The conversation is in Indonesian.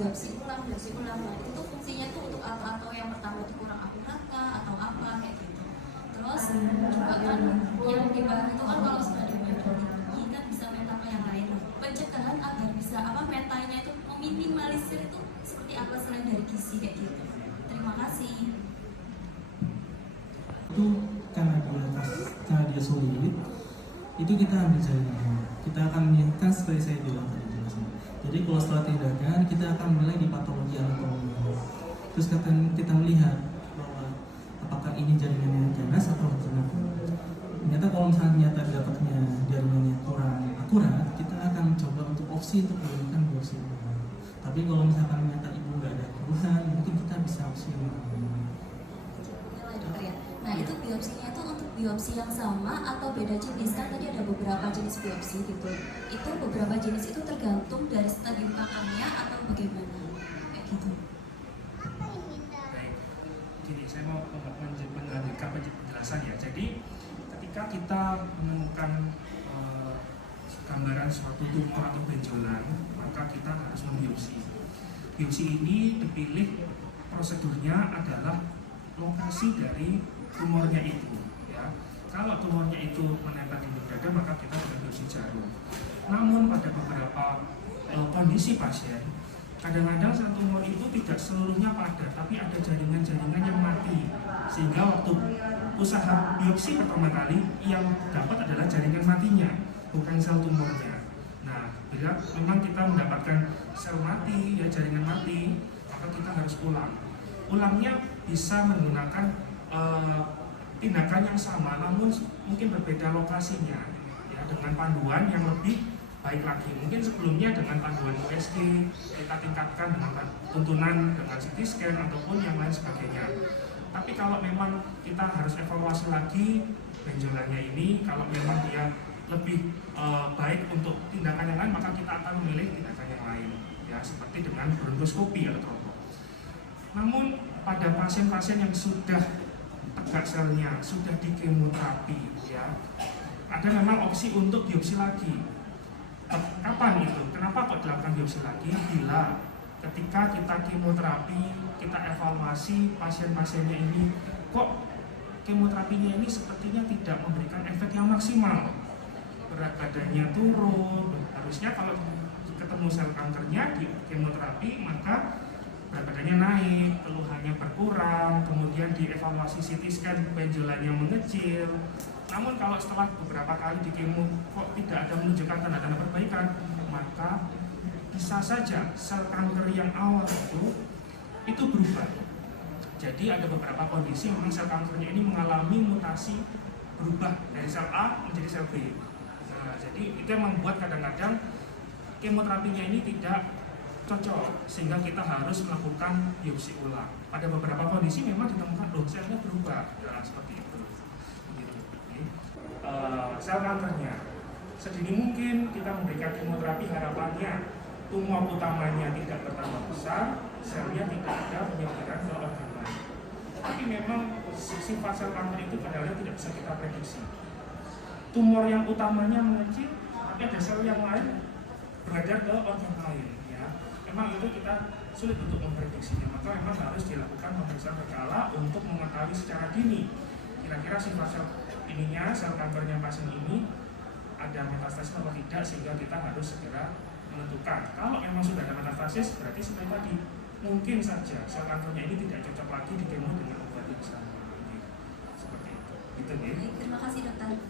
biopsi ulang. Nah, itu tuh fungsinya tuh untuk atau yang pertama itu kurang akurat kah atau apa kayak gitu. Terus juga kan yang dibahas itu kan kalau sudah di meta tinggi kan bisa meta ke yang lain. Pencegahan agar bisa metanya itu meminimalisir itu seperti apa selain dari gizi kayak gitu. Terima kasih. Itu karena dia sulit, itu kita ambil jaringan. Kita akan menginginkan seperti saya bilang tadi. Jadi kalau setelah tindakan kita akan mulai di patologi anatomi. Terus kita melihat bahwa apakah ini jaringannya ganas atau tidak. Ternyata kalau misalnya dapatnya jaringannya kurang akurat, kita akan mencoba untuk opsi untuk menggunakan biopsi ulang. Tapi kalau misalkan ternyata ibu nggak ada keluhan, mungkin kita bisa opsi ulang. Nah, itu biopsinya itu untuk biopsi yang sama atau beda jenis? Kan tadi ada beberapa jenis biopsi gitu. Itu beberapa jenis itu tergantung dari stadium kankernya atau bagaimana? Kayak gitu. Baik, jadi saya mau melanjutkan penjelasan ya. Jadi ketika kita menemukan gambaran suatu tumor atau benjolan, maka kita harus membiopsi. Biopsi ini dipilih prosedurnya adalah lokasi dari tumornya itu, ya. Kalau tumornya itu menempel di dada, maka kita akan biopsi jarum. Namun pada beberapa kondisi pasien, kadang-kadang sel tumor itu tidak seluruhnya padat, tapi ada jaringan-jaringan yang mati, sehingga waktu usaha biopsi pertama kali yang dapat adalah jaringan matinya, bukan sel tumornya. Nah, bila memang kita mendapatkan sel mati, ya jaringan mati, maka kita harus ulang. Ulangnya bisa menggunakan tindakan yang sama, namun mungkin berbeda lokasinya, ya, dengan panduan yang lebih baik lagi. Mungkin sebelumnya dengan panduan USG kita tingkatkan dengan tuntunan dengan CT scan ataupun yang lain sebagainya. Tapi kalau memang kita harus evaluasi lagi benjolannya ini, kalau memang dia lebih baik untuk tindakan yang lain, maka kita akan memilih tindakan yang lain, ya, seperti dengan bronkoskopi elektrokok. Namun pada pasien-pasien yang sudah tegak selnya, sudah di kemoterapi, ya, ada memang opsi untuk biopsi lagi. Kapan itu? Kenapa kok dilakukan biopsi lagi? Bila ketika kita kemoterapi, kita evaluasi pasien-pasiennya ini, kok kemoterapinya ini sepertinya tidak memberikan efek yang maksimal. Berat badannya turun, harusnya kalau ketemu sel kankernya di kemoterapi, maka berat badannya naik, keluhannya berkurang, kemudian dievaluasi CT scan benjolannya mengecil. Namun kalau setelah beberapa kali di kemo kok tidak ada menunjukkan tanda-tanda perbaikan, maka bisa saja sel kanker yang awal itu berubah. Jadi ada beberapa kondisi memang sel kankernya ini mengalami mutasi berubah dari sel A menjadi sel B. Nah, jadi itu yang membuat kadang-kadang kemoterapinya ini tidak cocok, sehingga kita harus melakukan biopsi ulang. Pada beberapa kondisi memang ditemukan selnya berubah, ya, seperti itu. Begitu. Sel kankernya sedini mungkin kita memberikan kemoterapi, harapannya tumor utamanya tidak bertambah besar, selnya tidak ada penyebaran ke organ lain. Tapi memang sifat sel kanker itu kadang-kadang tidak bisa kita prediksi. Tumor yang utamanya mengecil, tapi ada sel yang lain beredar ke organ lain. Memang itu kita sulit untuk memprediksinya, maka memang harus dilakukan pemeriksaan berkala untuk mengetahui secara dini kira-kira sifat sel ininya, sel kankernya pasien ini ada metastasis atau tidak, sehingga kita harus segera menentukan. Kalau memang sudah ada metastasis, berarti seperti tadi mungkin saja sel kankernya ini tidak cocok lagi di kemo dengan obat yang sama. Seperti itu. Gitu, ya. Terima kasih dokter.